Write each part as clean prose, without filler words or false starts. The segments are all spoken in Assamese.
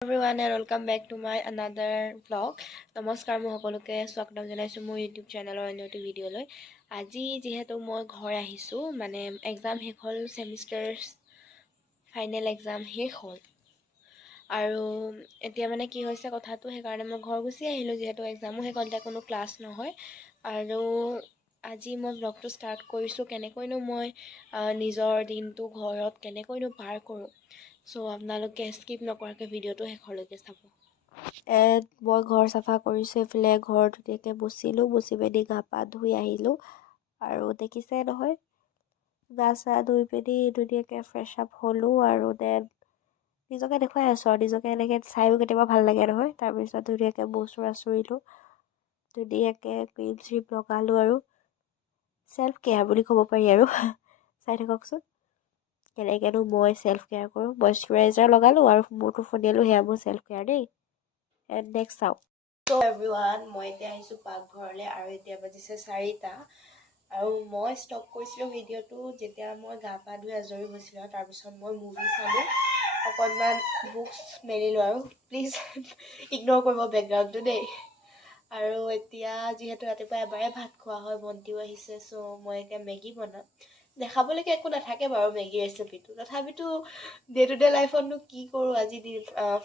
Everyone and welcome back to my another vlog. নমস্কাৰ মই সকলোকে স্বাগতম জনাইছোঁ মোৰ ইউটিউব চেনেলৰ অন্য এটা ভিডিঅ'লৈ। আজি যিহেতু মই ঘৰ আহিছোঁ মানে এক্সাম শেষ হ'ল, ছেমিষ্টাৰ ফাইনেল এক্সাম শেষ হ'ল আৰু এতিয়া মানে কি হৈছে কথাটো, সেইকাৰণে মই ঘৰ গুচি আহিলোঁ যিহেতু এক্সামো শেষ হ'ল, এতিয়া কোনো ক্লাছ নহয়। আৰু আজি মই ব্লগটো ষ্টাৰ্ট কৰিছোঁ কেনেকৈনো মই নিজৰ দিনটো ঘৰত কেনেকৈনো পাৰ কৰোঁ। চ' আপোনালোকে স্কিপ নকৰাকৈ ভিডিঅ'টো শেষলৈকে চাব। মই ঘৰ চাফা কৰিছোঁ, এইফালে ঘৰ ধুনীয়াকৈ মুচি পিনি গা পা ধুই আহিলোঁ আৰু দেখিছে নহয় গা চা ধুই পিনি ধুনীয়াকৈ ফ্ৰেছ আপ হ'লোঁ আৰু দেন নিজকে দেখুৱাই আছোঁ আৰু নিজকে এনেকৈ চায়ো কেতিয়াবা ভাল লাগে নহয়। তাৰপিছত ধুনীয়াকৈ মুখ চুৰ আঁচুৰিলোঁ, ধুনীয়াকৈ ক্ৰীম চ্ৰীম লগালোঁ আৰু চেল্ফ কেয়াৰ বুলি ক'ব পাৰি আৰু চাই থাককচোন কেনেকৈনো মই চেল্ফ কেয়াৰ কৰোঁ। মইশ্চাৰাইজাৰ লগালোঁ আৰু মূৰটো ফনিয়ালোঁ, সেয়া মোৰ চেল্ফ কেয়াৰ দেই। এণ্ড নেক্সট চাওঁ। চ' এভৰিৱান, মই এতিয়া আহিছোঁ পাকঘৰলৈ আৰু এতিয়া বাজিছে 4টা আৰু মই ষ্টপ কৰিছিলোঁ ভিডিঅ'টো যেতিয়া মই গা পা ধুই আজৰি হৈছিলোঁ আৰু তাৰপিছত মই মুভি চালোঁ, অকণমান বুকছ মেলিলোঁ আৰু প্লিজ ইগন'ৰ কৰিব বেকগ্ৰাউণ্ডটো দেই। আৰু এতিয়া যিহেতু ৰাতিপুৱা এবাৰে ভাত খোৱা হয়, ভণ্টিও আহিছে, চ' মই এতিয়া মেগী বনাম। দেখাবলৈকে একো নাথাকে বাৰু মেগী ৰেচিপিটো, তথাপিতো ডে টু ডে লাইফতনো কি কৰোঁ। আজি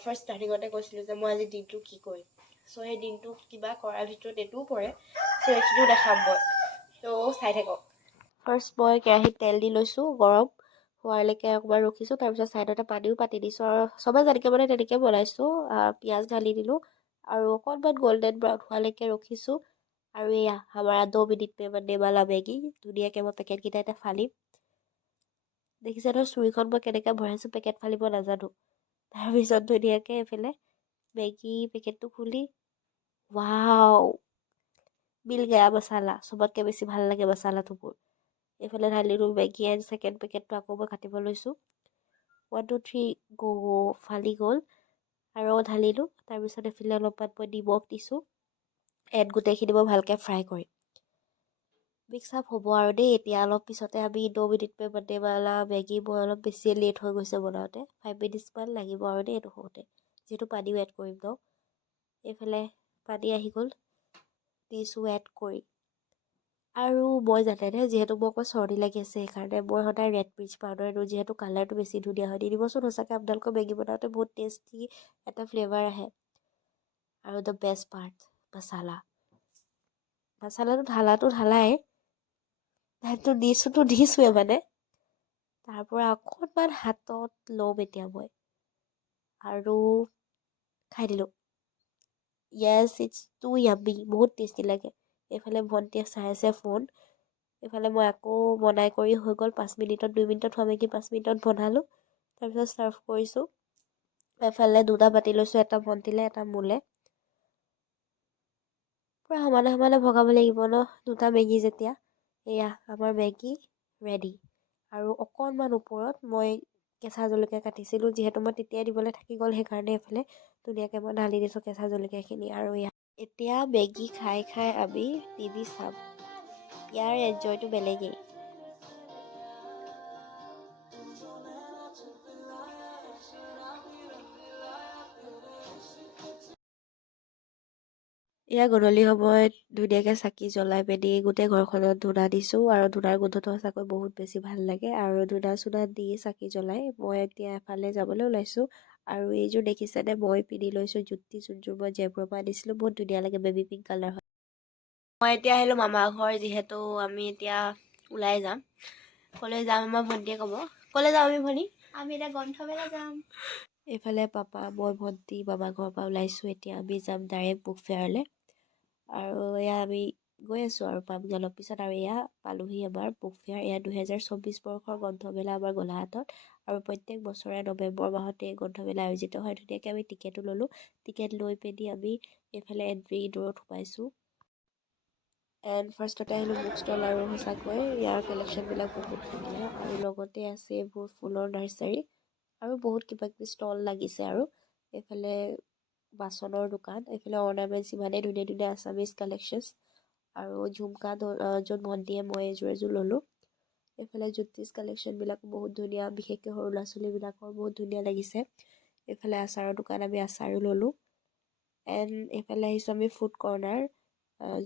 ফাৰ্ষ্ট ষ্টাৰ্টিঙতে কৈছিলোঁ যে মই আজি দিনটো কি কৰিম, চ' সেই দিনটো কিবা কৰাৰ ভিতৰত এইটোও পৰে, চ' এইখিনিও দেখাম মই, ত' চাই থাকক। ফাৰ্ষ্ট মই কেৰাহীত তেল দি লৈছোঁ, গৰম হোৱালৈকে অকণমান ৰখিছোঁ, তাৰপিছত ছাইডতে পানীও পাতি দিছোঁ আৰু চবে যেনেকৈ মানে তেনেকৈ বনাইছোঁ। পিঁয়াজ ঢালি দিলোঁ আৰু অকণমান গল্ডেন ব্ৰাউন হোৱালৈকে ৰখিছোঁ আৰু এয়া আমাৰ 2 মিনিট মে বননে वाला মেগী ধুনীয়াকৈ মই পেকেটকেইটা এতিয়া ফালিম। দেখিছে নহয় চুৰিখন মই কেনেকৈ ভৰাইছোঁ, পেকেট ফালিব নাজানো। তাৰপিছত ধুনীয়াকৈ এইফালে মেগী পেকেটটো খুলি ৱাও মিল গয়া মছালা, চবতকৈ বেছি ভাল লাগে মছালাটো মোৰ। এইফালে ঢালিলোঁ মেগী এণ্ড ছেকেণ্ড পেকেটটো আকৌ মই কাটিব লৈছোঁ। 1 2 3 ফালি গ'ল আৰু ঢালিলোঁ। তাৰপিছত এইফালে অলপমান মই নিমখ দিছোঁ এণ্ড গোটেইখিনি মই ভালকৈ ফ্ৰাই কৰিম। মিক্স আপ হ'ব আৰু দেই। এতিয়া অলপ পিছতে আমি 2 মিনিট মে বননে वाला মেগী মই অলপ বেছিয়ে লেট হৈ গৈছে বনাওঁতে, 5 মিনিটছমান লাগিব আৰু দেই এইটো হওঁতে, যিহেতু পানীও এড কৰিম ন। এইফালে পানী আহি গ'ল, দিছোঁ এড কৰি। আৰু মই জানেনে যিহেতু মোৰ অকণ চৰ্দি লাগি আছে, সেইকাৰণে মই সদায় ৰেড মিৰ্চ পাউডাৰ দিওঁ, যিহেতু কালাৰটো বেছি ধুনীয়া হয়। দি দিবচোন, সঁচাকৈ আপোনালোকৰ মেগী বনাওঁতে বহুত টেষ্টি এটা ফ্লেভাৰ আহে। আৰু দ্য বেষ্ট পাৰ্ট মছালাটো ঢালাই, সেইটো দিছোঁৱে মানে। তাৰপৰা অকণমান হাতত ল'ম এতিয়া মই আৰু খাই দিলোঁ। য়েছ, ইটছ টু য়াম্মি, বহুত টেষ্টি লাগে। এইফালে ভণ্টিয়ে চাই আছে ফোন, এইফালে মই আকৌ বনাই কৰি হৈ গ'ল 5 মিনিটত। 2 মিনিটত হোৱা মেগী 5 মিনিটত বনালোঁ, তাৰপিছত ছাৰ্ভ কৰিছোঁ। এফালে 2টা বাতি লৈছোঁ, এটা ভণ্টিলে এটা মোলে। পূৰা সমানে সমানে ভগাব লাগিব ন 2টা মেগী যেতিয়া। এয়া আমাৰ মেগী ৰেডি। আৰু অকণমান ওপৰত মই কেঁচা জলকীয়া কাটিছিলোঁ, যিহেতু মই তেতিয়াই দিবলৈ থাকি গ'ল, সেইকাৰণে এইফালে ধুনীয়াকৈ মই ঢালি দিছোঁ কেঁচা জলকীয়াখিনি। আৰু এতিয়া মেগী খাই খাই আমি টিভি চাম, ইয়াৰ এনজয়টো বেলেগেই। এয়া গধূলি সময়ত ধুনীয়াকৈ চাকি জ্বলাই পিনি গোটেই ঘৰখনত ধূনা দিছোঁ আৰু ধূনাৰ গোন্ধটো সঁচাকৈ বহুত বেছি ভাল লাগে। আৰু ধূনা চূনা দি চাকি জ্বলাই মই এতিয়া এফালে যাবলৈ ওলাইছোঁ। আৰু এইযোৰ দেখিছেনে মই পিন্ধি লৈছোঁ জুতি, যোনযোৰ মই জেব্ৰৰ পৰা আনিছিলোঁ, বহুত ধুনীয়া লাগে, বেবী পিংক কালাৰ হয়। মই এতিয়া আহিলোঁ মামা ঘৰ, যিহেতু আমি এতিয়া ওলাই যাম। ক'লৈ যাম আমাৰ ভণ্টিয়ে ক'ব, ক'লৈ যাম আমি ভনী? আমি এতিয়া গ্ৰন্থমেলা যাম। এইফালে পাপা, মই, ভণ্টি মামা ঘৰৰ পৰা ওলাইছোঁ। এতিয়া আমি যাম ডাইৰেক্ট বুক ফেয়াৰলৈ আৰু এয়া আমি গৈ আছোঁ আৰু পামগৈ অলপ পিছত। আৰু এয়া পালোহি আমাৰ বুক ফেয়াৰ। এয়া 2024 বৰ্ষৰ গ্ৰন্থমেলা আমাৰ গোলাঘাটত, আৰু প্ৰত্যেক বছৰে নৱেম্বৰ মাহতে এই গ্ৰন্থমেলা আয়োজিত হয়। ধুনীয়াকৈ আমি টিকেটো ল'লোঁ, টিকেট লৈ পিনি আমি এইফালে এণ্ট্ৰি ডোৰত সোমাইছোঁ। এণ্ড ফাৰ্ষ্টতে আহিলোঁ বুক ষ্টল, আৰু সঁচাকৈ ইয়াৰ কালেকশ্যনবিলাক বহুত ধুনীয়া। আৰু লগতে আছে এইবোৰ ফুলৰ নাৰ্চাৰী আৰু বহুত কিবা কিবি ষ্টল লাগিছে। আৰু এইফালে বাচনৰ দোকান, এইফালে অৰ্ণামেণ্টছ, ইমানেই ধুনীয়া ধুনীয়া আছামিজ কালেকশ্যনছ আৰু ঝুমকা, য'ত ভণ্টিয়ে মই এযোৰ ল'লোঁ। এইফালে জ্যোতিষ কালেকশ্যনবিলাকো বহুত ধুনীয়া, বিশেষকৈ সৰু ল'ৰা ছোৱালীবিলাকৰ বহুত ধুনীয়া লাগিছে। এইফালে আচাৰৰ দোকান, আমি আচাৰো ল'লোঁ। এণ্ড এইফালে আহিছোঁ আমি ফুড কৰ্ণাৰ,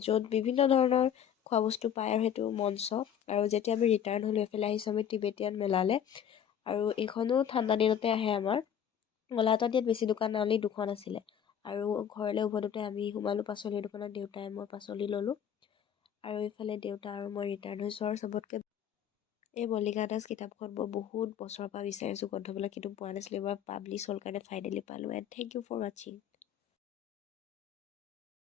য'ত বিভিন্ন ধৰণৰ খোৱা বস্তু পায় আৰু সেইটো মঞ্চ। আৰু যেতিয়া আমি ৰিটাৰ্ণ হ'লোঁ এইফালে আহিছোঁ আমি টিবেটিয়ান মেলালে, আৰু এইখনো ঠাণ্ডা দিনতে আহে আমাৰ। গোলাঘাটত ইয়াত বেছি দোকান অনলি দুখন আছিলে, আৰু ঘৰলৈ উভতোতে আমি সোমালোঁ পাচলিৰ দোকানত, দেউতাই মই পাচলি ল'লোঁ। আৰু এইফালে দেউতা আৰু মই ৰিটাৰ্ণ হৈছোঁ। আৰু চবতকৈ এই মল্লিকা দাস কিতাপখন মই বহুত বছৰৰ পৰা বিচাৰিছোঁ গ্ৰন্থমেলাত, কিন্তু পোৱা নাছিলোঁ। এইবাৰ পাব্লিছ হ'ল কাৰণে ফাইনেলি পালোঁ। এণ্ড থেংক ইউ ফৰ ৱাচিং।